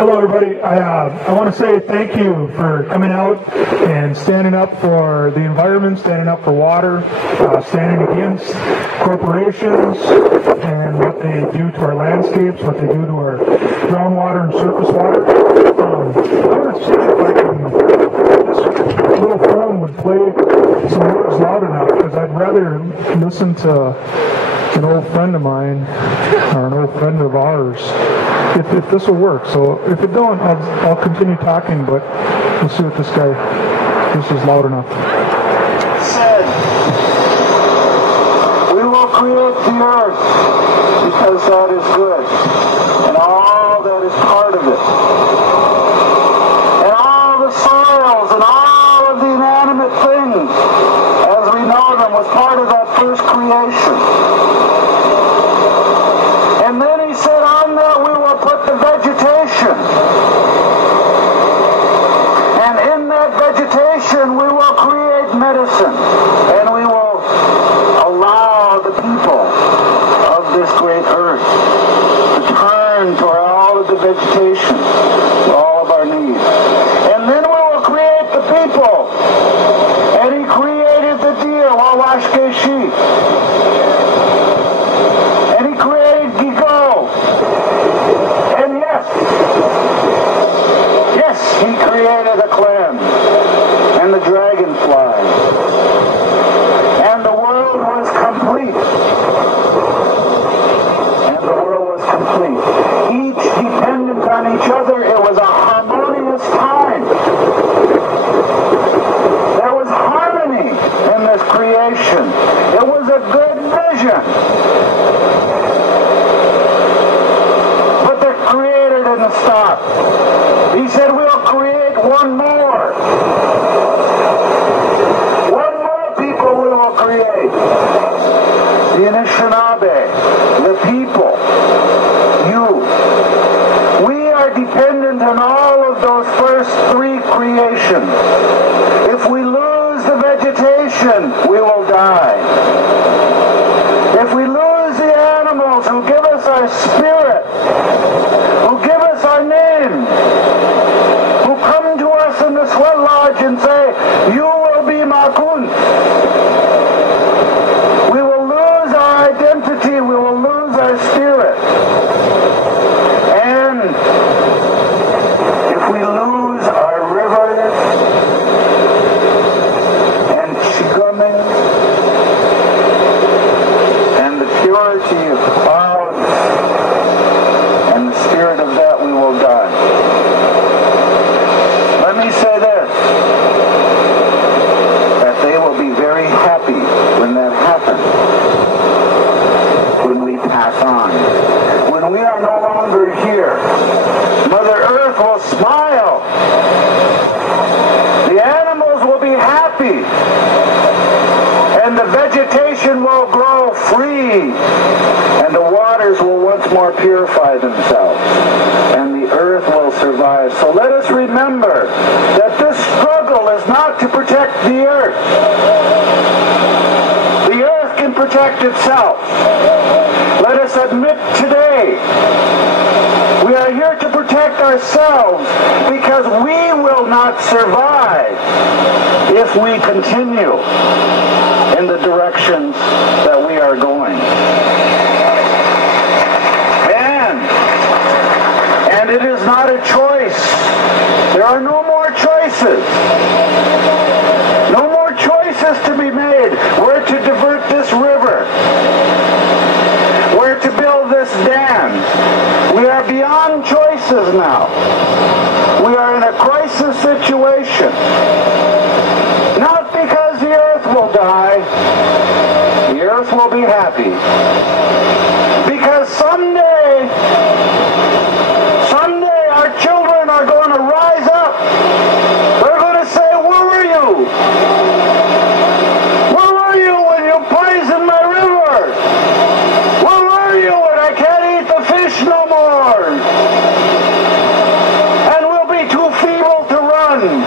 Hello, everybody. I want to say thank you for coming out and standing up for the environment, standing up for water, standing against corporations and what they do to our landscapes, what they do to our groundwater and surface water. I want to see if I can, this little phone would play some words loud enough, because I'd rather listen to an old friend of mine or an old friend of ours if this will work. So if it don't, I'll continue talking, but we'll see what this is loud enough. Said, we will create the earth because that is good, and all that is part of it, and all the soils and all of the inanimate things as we know them was part of that first creation. And then he said, on that we will put the vegetation. And in that vegetation we will create medicine. And we will allow the people of this great earth to turn to all of the vegetation, to all of our needs. And then we will create the people. And he created the deer, Wawashkeshi. And he created Gigo. And yes, he created a clan and the dragonfly. And the world was complete. And the world was complete. Each dependent on each other. It was a harmonious time. There was harmony in this creation. It was a good vision. But the Creator didn't stop. He said, we'll create one more. One more people we will create. The Anishinaabe, the people, you. We are dependent on all of those first three creations. If we lose the vegetation, we will die. If we lose the animals who give us our spirit, who give us our name, who come to us in the sweat lodge and say, you will be Makoons. We will lose our identity, we will lose our spirit. And if we lose our rivers and Chigame and the purity of clouds and the spirit of that, we will die. Let me say this, that they will be very happy when that happens, when we pass on. When we are no longer here, Mother Earth will smile. The animals will be happy. And the vegetation will grow free. And the waters will once more purify themselves. And the earth will survive. So let us remember that this struggle is not to protect the earth. The earth can protect itself. Let us admit today, we are here to protect ourselves because we will not survive if we continue in the directions that we are going. And it is not a choice. There are no more choices. No more choices to be made. Where to divert this river. Where to build this dam. We are beyond choices now. We are in a crisis situation. Not because the earth will die. The earth will be happy. Because someday our children are going to rise up. They're going to say, where were you? Where were you when you poisoned my river? Where were you when I can't eat the fish no more? And we'll be too feeble to run.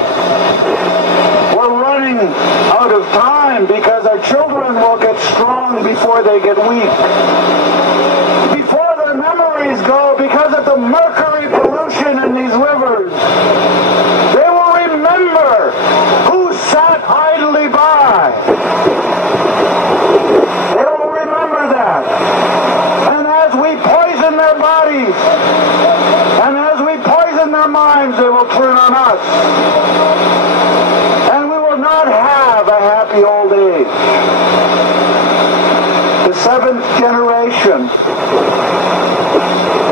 We're running out of time because our children will get strong before they get weak. Before their memories go because of the mercury pollution ocean and these rivers, they will remember who sat idly by. They will remember that. And as we poison their bodies, and as we poison their minds, they will turn on us. And we will not have a happy old age. The seventh generation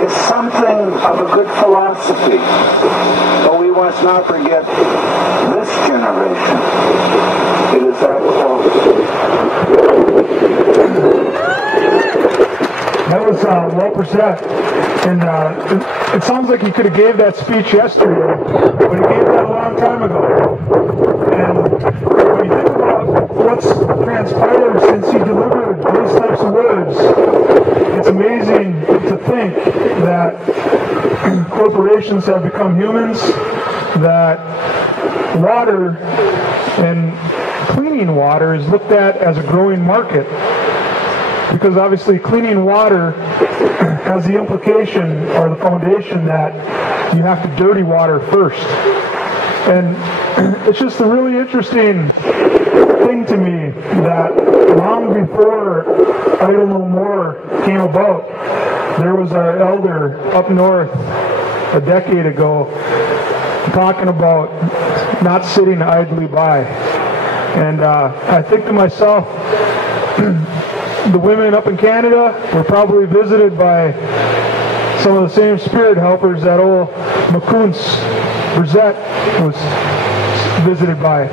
is something of a good philosophy, but we must not forget this generation. It is that close. That was Walt Bresette, and it sounds like he could have gave that speech yesterday, but he gave that a long time ago. And when you think about what's transpired since he delivered those types of words, it's amazing to think that corporations have become humans, that water and cleaning water is looked at as a growing market. Because obviously cleaning water has the implication or the foundation that you have to dirty water first. And it's just a really interesting thing to me that long before Idle No More came about, there was an elder up north a decade ago talking about not sitting idly by. And I think to myself, the women up in Canada were probably visited by some of the same spirit helpers that old Makoons Bresette was visited by.